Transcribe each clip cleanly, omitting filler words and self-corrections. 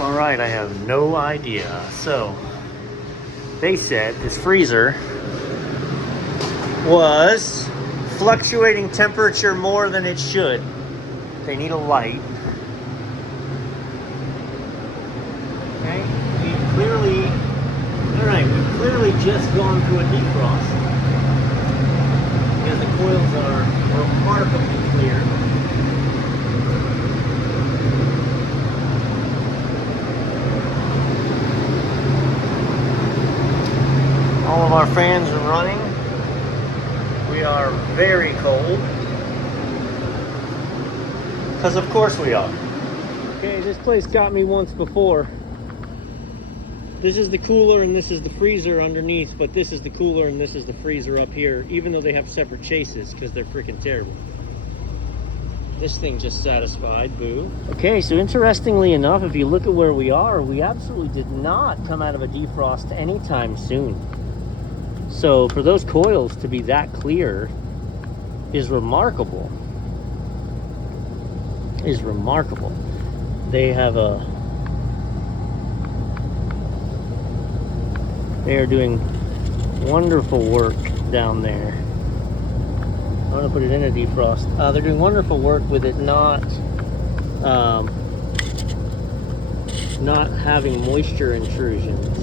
All right, I have no idea. So they said this freezer was fluctuating temperature more than it should. They need a light. Okay, we've clearly just gone through a defrost because the coils are remarkably clear. All of our fans are running. We are very cold. Because of course we are. Okay, this place got me once before. This is the cooler and this is the freezer underneath, but this is the cooler and this is the freezer up here, even though they have separate chases because they're freaking terrible. This thing just satisfied, boo. Okay, so interestingly enough, if you look at where we are, we absolutely did not come out of a defrost anytime soon. So for those coils to be that clear is remarkable. They are doing wonderful work down there. I'm gonna put it in a defrost. They're doing wonderful work with it not having moisture intrusions.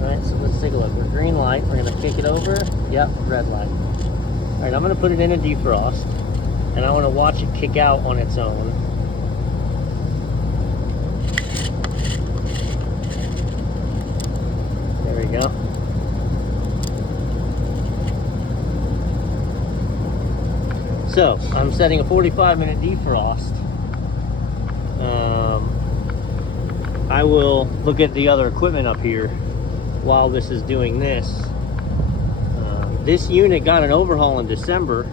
All right, so let's take a look. We're green light. We're gonna kick it over. Yep, red light. All right, I'm gonna put it in a defrost, and I want to watch it kick out on its own. There we go. So I'm setting a 45-minute defrost. I will look at the other equipment up here while this is doing this. This unit got an overhaul in December.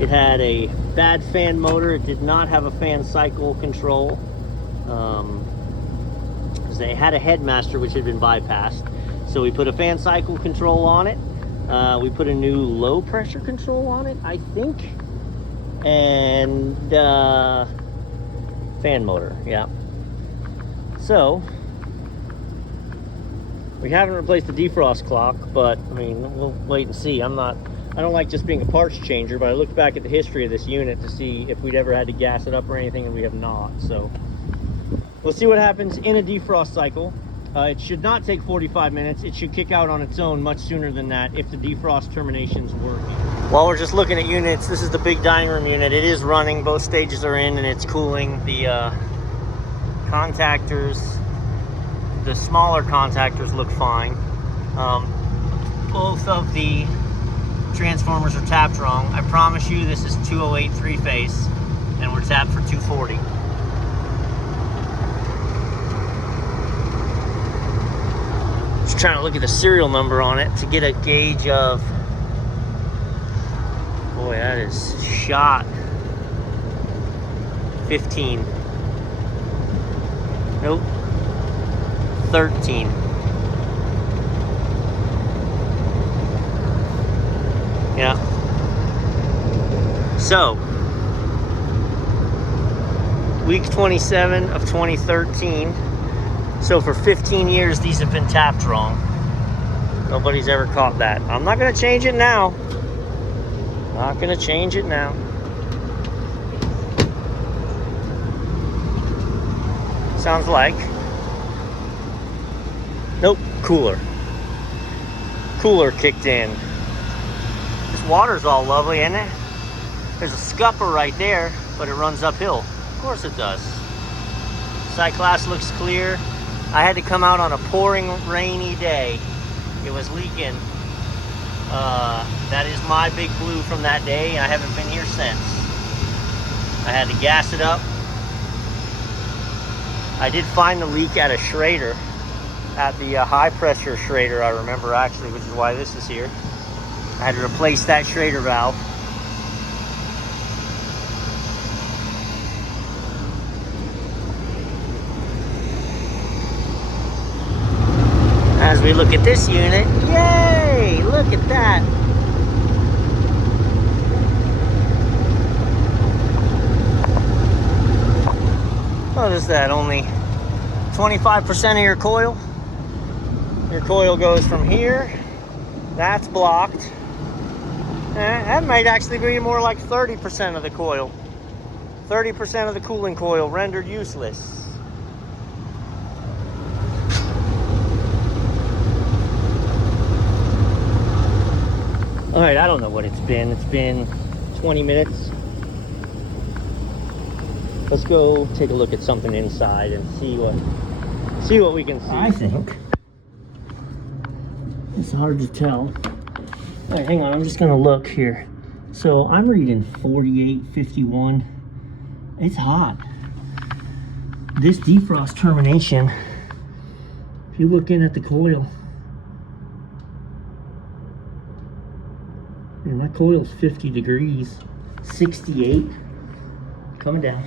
It had a bad fan motor. It did not have a fan cycle control. They had a headmaster which had been bypassed. So we put a fan cycle control on it. We put a new low pressure control on it, I think. And fan motor, yeah. So we haven't replaced the defrost clock, but I mean, we'll wait and see. I don't like just being a parts changer, but I looked back at the history of this unit to see if we'd ever had to gas it up or anything, and we have not. So we'll see what happens in a defrost cycle. It should not take 45 minutes. It should kick out on its own much sooner than that if the defrost termination's working. While we're just looking at units, this is the big dining room unit. It is running, both stages are in, and it's cooling. The contactors, the smaller contactors look fine. Both of the transformers are tapped wrong. I promise you this is 208 three-phase, and we're tapped for 240. Just trying to look at the serial number on it to get a gauge of, boy, that is shot 15. Nope. 13. Yeah. So, week 27 of 2013. So for 15 years, these have been tapped wrong. Nobody's ever caught that. I'm not gonna change it now. Not gonna change it now. Sounds like. Nope, cooler. Cooler kicked in. This water's all lovely, isn't it? There's a scupper right there, but it runs uphill. Of course it does. Cyclass looks clear. I had to come out on a pouring rainy day. It was leaking. That is my big blue from that day. I haven't been here since. I had to gas it up. I did find the leak at a Schrader, at the high pressure Schrader, I remember actually, which is why this is here. I had to replace that Schrader valve. As we look at this unit, yay! Look at that. What is that? Only 25% of your coil? Your coil goes from here. That's blocked. That might actually be more like 30% of the coil. 30% of the cooling coil rendered useless. All right, I don't know what it's been. It's been 20 minutes. Let's go take a look at something inside and see what we can see. I think it's hard to tell. All right, hang on, I'm just gonna look here. So I'm reading 48.51. It's hot. This defrost termination, if you look in at the coil, and that coil's 50 degrees, 68, coming down.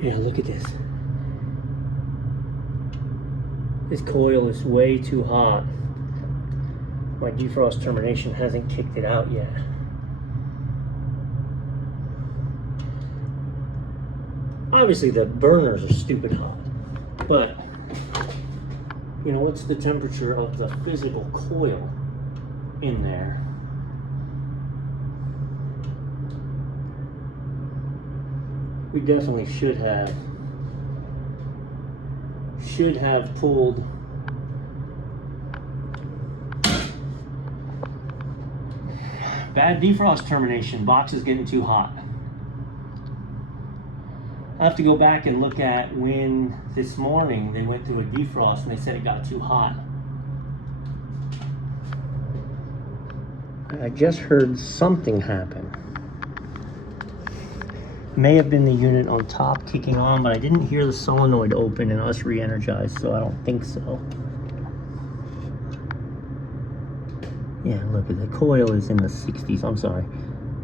Yeah, look at this. This coil is way too hot. My defrost termination hasn't kicked it out yet. Obviously the burners are stupid hot, but you know, what's the temperature of the physical coil in there? We definitely should have pulled bad defrost termination. Box is getting too hot. I have to go back and look at when this morning they went through a defrost and they said it got too hot. I just heard something happen. May have been the unit on top kicking on, but I didn't hear the solenoid open and us re-energized, so I don't think so. Yeah, look at the coil is in the 60s. I'm sorry.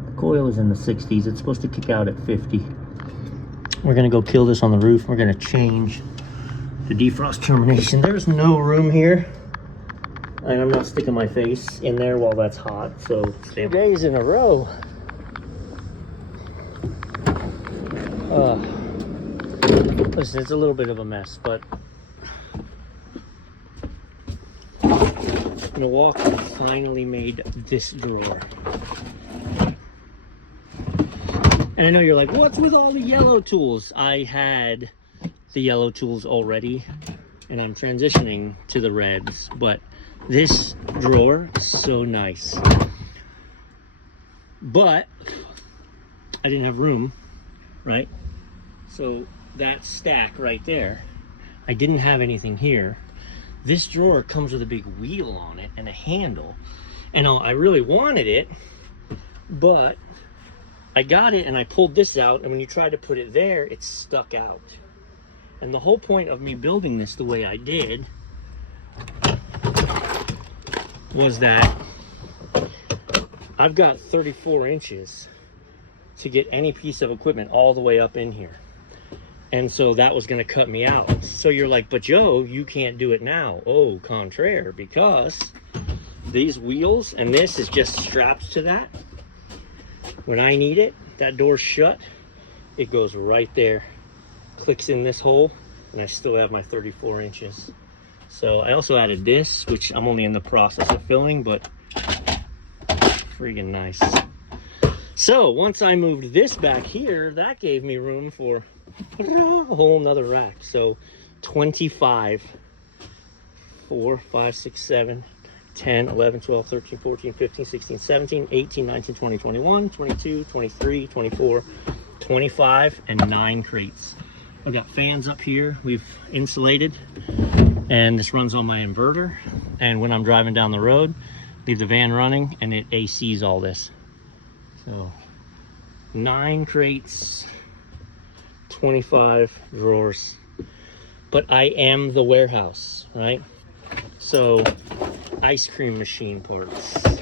The coil is in the 60s. It's supposed to kick out at 50. We're gonna go kill this on the roof. We're gonna change the defrost termination. There's no room here, and I'm not sticking my face in there while that's hot. So 2 days in a row. Listen, it's a little bit of a mess, but Milwaukee finally made this drawer. And I know you're like, what's with all the yellow tools? I had the yellow tools already, and I'm transitioning to the reds, but this drawer is so nice. But I didn't have room, right? So that stack right there, I didn't have anything here. This drawer comes with a big wheel on it and a handle, and I really wanted it, but I got it and I pulled this out, and when you try to put it there, it's stuck out. And the whole point of me building this the way I did was that I've got 34 inches to get any piece of equipment all the way up in here. And so that was going to cut me out. So you're like, but Joe, you can't do it now. Au contraire, because these wheels and this is just strapped to that. When I need it, that door's shut. It goes right there, clicks in this hole, and I still have my 34 inches. So I also added this, which I'm only in the process of filling, but friggin' nice. So once I moved this back here, that gave me room for a whole nother rack. So 25, 4, 5, 6, 7, 10, 11, 12, 13, 14, 15, 16, 17, 18, 19, 20, 21, 22, 23, 24, 25, and 9 crates. I've got fans up here we've insulated, and this runs on my inverter. And when I'm driving down the road, leave the van running and it ACs all this. So 9 crates, 25 drawers. But I am the warehouse, right? So ice cream machine parts,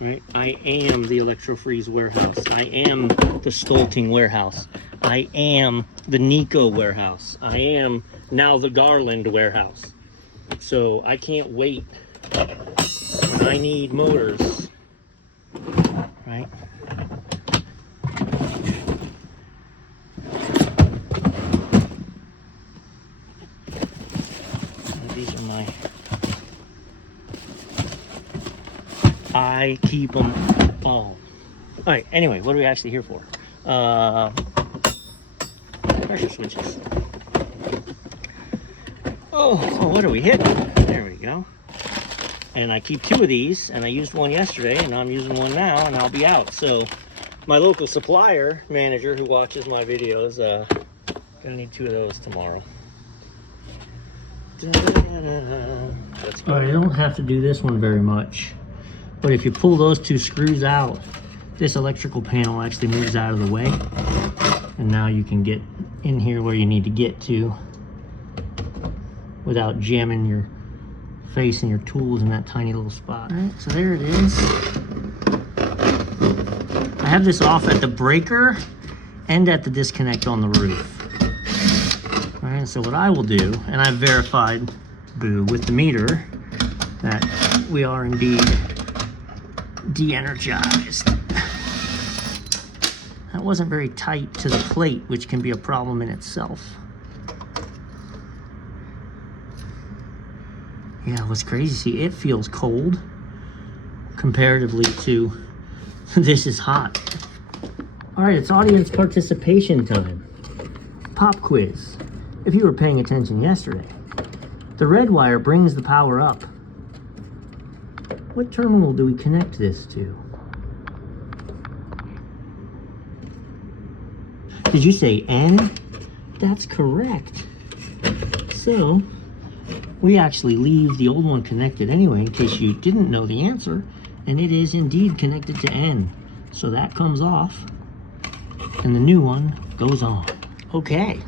right? I am the Electro-Freeze warehouse. I am the Stolting warehouse. I am the Nico warehouse. I am now the Garland warehouse. So I can't wait when I need motors, right? I keep them all. All right, anyway, what are we actually here for? Pressure switches. Oh, what are we hitting? There we go. And I keep 2 of these, and I used one yesterday, and I'm using one now, and I'll be out. So my local supplier manager who watches my videos, gonna need 2 of those tomorrow. Let's go. All right, I don't have to do this one very much, but if you pull those 2 screws out, this electrical panel actually moves out of the way, and now you can get in here where you need to get to without jamming your face and your tools in that tiny little spot. All right, so there it is. I have this off at the breaker and at the disconnect on the roof. All right, so what I will do, and I've verified, with the meter that we are indeed de-energized. That wasn't very tight to the plate, which can be a problem in itself. Yeah, what's crazy, see, it feels cold comparatively to this is hot. All right, it's audience participation time. Pop quiz. If you were paying attention yesterday, the red wire brings the power up. What terminal do we connect this to? Did you say N? That's correct. So, we actually leave the old one connected anyway in case you didn't know the answer, and it is indeed connected to N. So that comes off, and the new one goes on. Okay.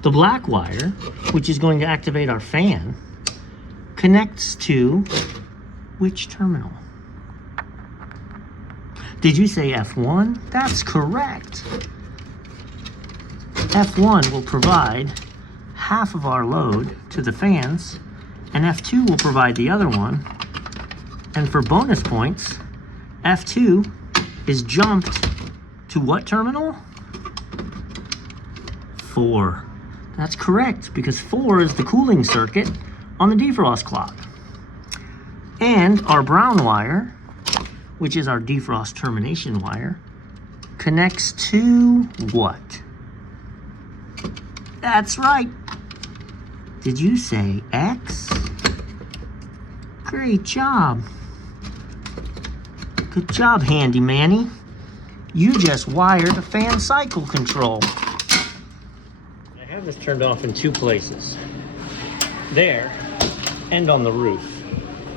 The black wire, which is going to activate our fan, connects to which terminal? Did you say F1? That's correct. F1 will provide half of our load to the fans, and F2 will provide the other one. And for bonus points, F2 is jumped to what terminal? 4. That's correct, because 4 is the cooling circuit on the defrost clock. And our brown wire, which is our defrost termination wire, connects to what? That's right. Did you say X? Great job. Good job, Handy Manny. You just wired a fan cycle control. I have this turned off in 2 places. There, and on the roof.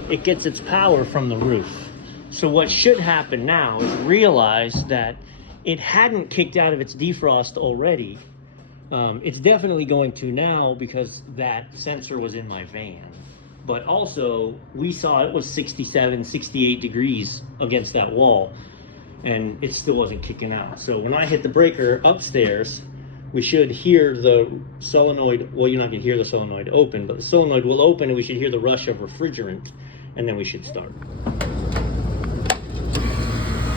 It gets its power from the roof. So what should happen now is realize that it hadn't kicked out of its defrost already. It's definitely going to now because that sensor was in my van. But also, we saw it was 67, 68 degrees against that wall, and it still wasn't kicking out. So when I hit the breaker upstairs, we should hear the solenoid, well, you're not gonna hear the solenoid open, but the solenoid will open and we should hear the rush of refrigerant, and then we should start.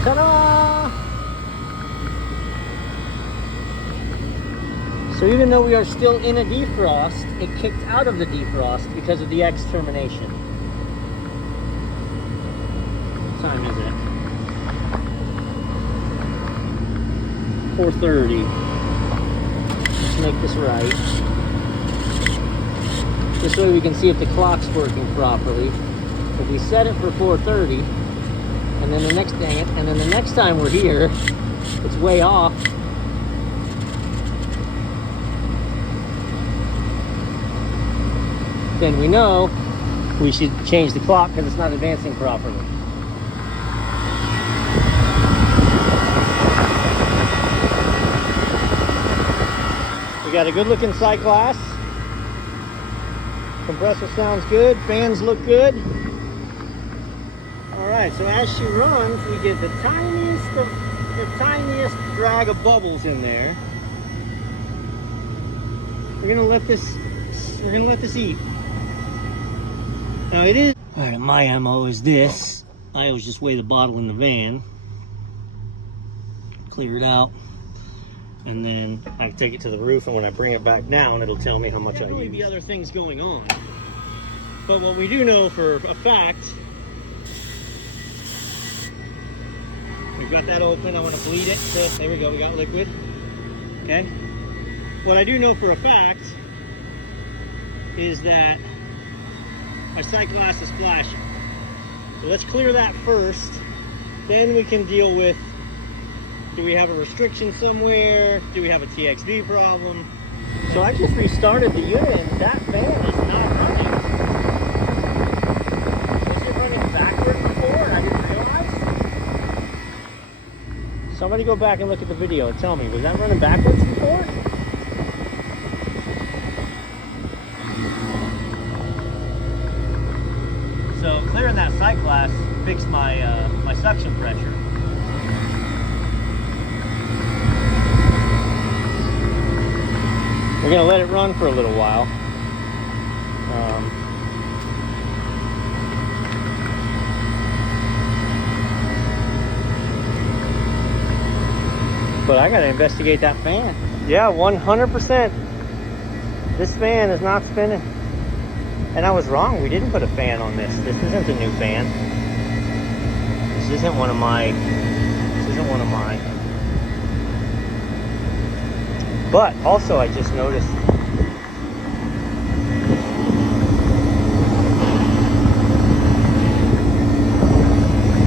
Ta-da! So even though we are still in a defrost, it kicked out of the defrost because of the X termination. What time is it? 4:30. Let's make this right. This way we can see if the clock's working properly. If we set it for 4:30, and then the next time we're here, it's way off. Then we know we should change the clock because it's not advancing properly. We got a good looking sight glass. Compressor sounds good, fans look good. All right, so as she runs, we get the tiniest drag of bubbles in there. We're gonna let this eat. Now it is. All right, my MO is this. I always just weigh the bottle in the van, clear it out, and then I take it to the roof, and when I bring it back down, it'll tell me how much I use. Be other things going on, but what we do know for a fact We've got that open. I want to bleed it. So there we go. We got liquid. Okay. What I do know for a fact is that my sight glass is flashing. So let's clear that first. Then we can deal with, do we have a restriction somewhere? Do we have a TXV problem? So I just restarted the unit and that fan is not running. Was it running backward before and I didn't realize? Somebody go back and look at the video and tell me, was that running backwards before? So clearing that sight glass fixed my my suction pressure. We're gonna let it run for a little while. But I gotta investigate that fan. Yeah, 100%. This fan is not spinning. And I was wrong, we didn't put a fan on this. This isn't a new fan. This isn't one of my. But also I just noticed.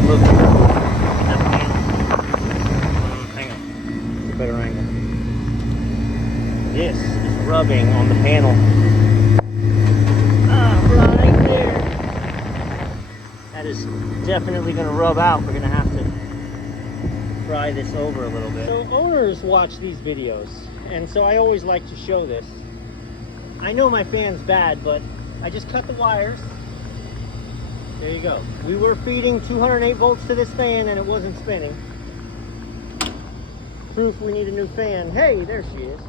Look, that fan. Hang on, it's a better angle. This is rubbing on the panel. Right there. That is definitely going to rub out. We're going to have to pry this over a little bit. So owners watch these videos, and so I always like to show this. I know my fan's bad, but I just cut the wires. There you go. We were feeding 208 volts to this fan and it wasn't spinning. Proof we need a new fan. Hey, there she is.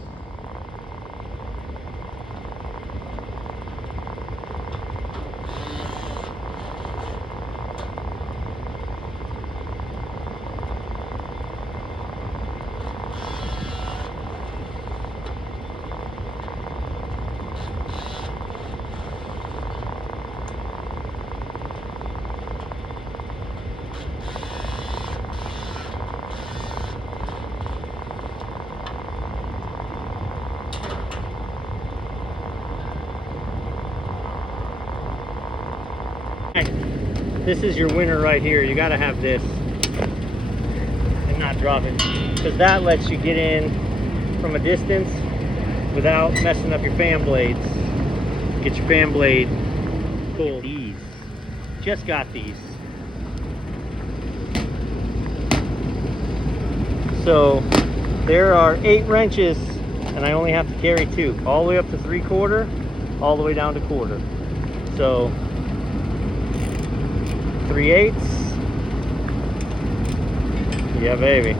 This is your winner right here. You got to have this and not drop it, because that lets you get in from a distance without messing up your fan blades. Get your fan blade pulled. These, just got these. So there are 8 wrenches and I only have to carry 2, all the way up to 3/4, all the way down to 1/4. So 3/8. Yeah, baby.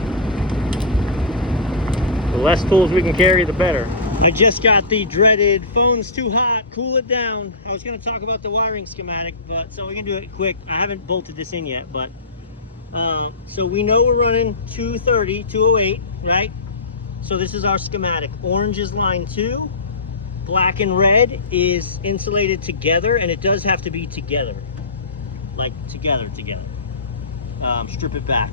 The less tools we can carry, the better. I just got the dreaded phone's too hot, cool it down. I was going to talk about the wiring schematic, but so we can do it quick. I haven't bolted this in yet, but so we know we're running 230, 208, right? So this is our schematic. Orange is line 2, black and red is insulated together, and it does have to be together. Like together. Strip it back.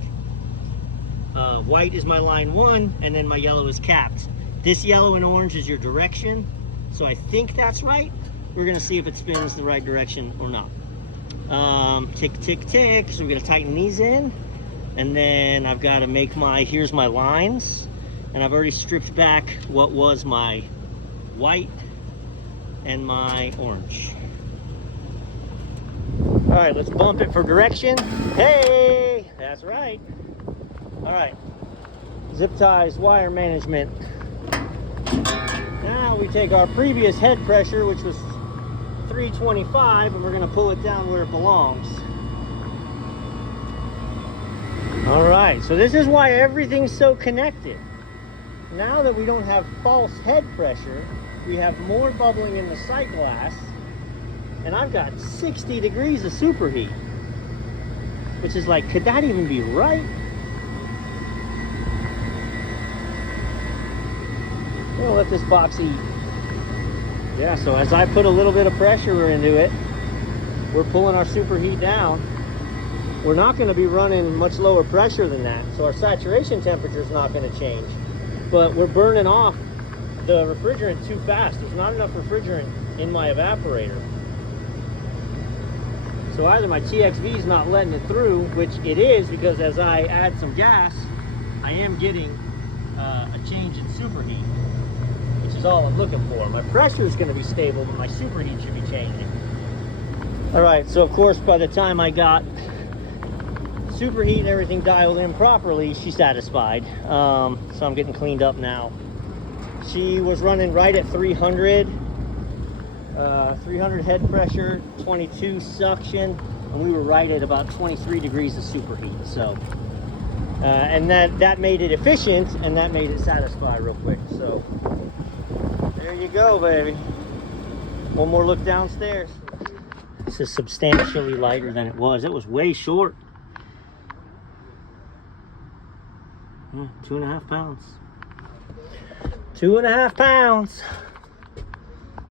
White is my line 1, and then my yellow is capped. This yellow and orange is your direction, so I think that's right. We're gonna see if it spins the right direction or not. Tick, tick, tick. So we're gonna tighten these in, and then I've got to make here's my lines, and I've already stripped back what was my white and my orange. All right, let's bump it for direction. Hey, that's right. All right, zip ties, wire management. Now we take our previous head pressure, which was 325, and we're gonna pull it down where it belongs. All right, so this is why everything's so connected. Now that we don't have false head pressure, we have more bubbling in the sight glass, and I've got 60 degrees of superheat, which is like, could that even be right? We'll let this box eat. Yeah, so as I put a little bit of pressure into it, we're pulling our superheat down. we're not going to be running much lower pressure than that. So our saturation temperature is not going to change. But we're burning off the refrigerant too fast. There's not enough refrigerant in my evaporator. So either my TXV is not letting it through, which it is, because as I add some gas, I am getting a change in superheat, which is all I'm looking for. My pressure is going to be stable, but my superheat should be changing. All right, so of course, by the time I got superheat and everything dialed in properly, she's satisfied. So I'm getting cleaned up now. She was running right at 300 head pressure, 22 suction, and we were right at about 23 degrees of superheat. So and that made it efficient, and that made it satisfy real quick. So there you go, baby. One more look downstairs. This is substantially lighter than it was. It was way short. 2.5 pounds. 2.5 pounds.